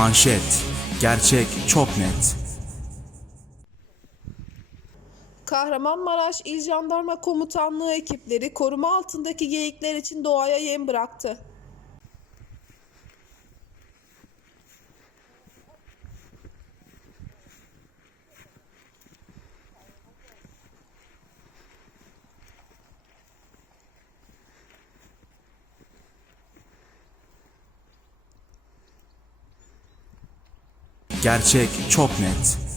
Manşet, gerçek çok net. Kahramanmaraş İl Jandarma Komutanlığı ekipleri koruma altındaki geyikler için doğaya yem bıraktı. Gerçek çok net.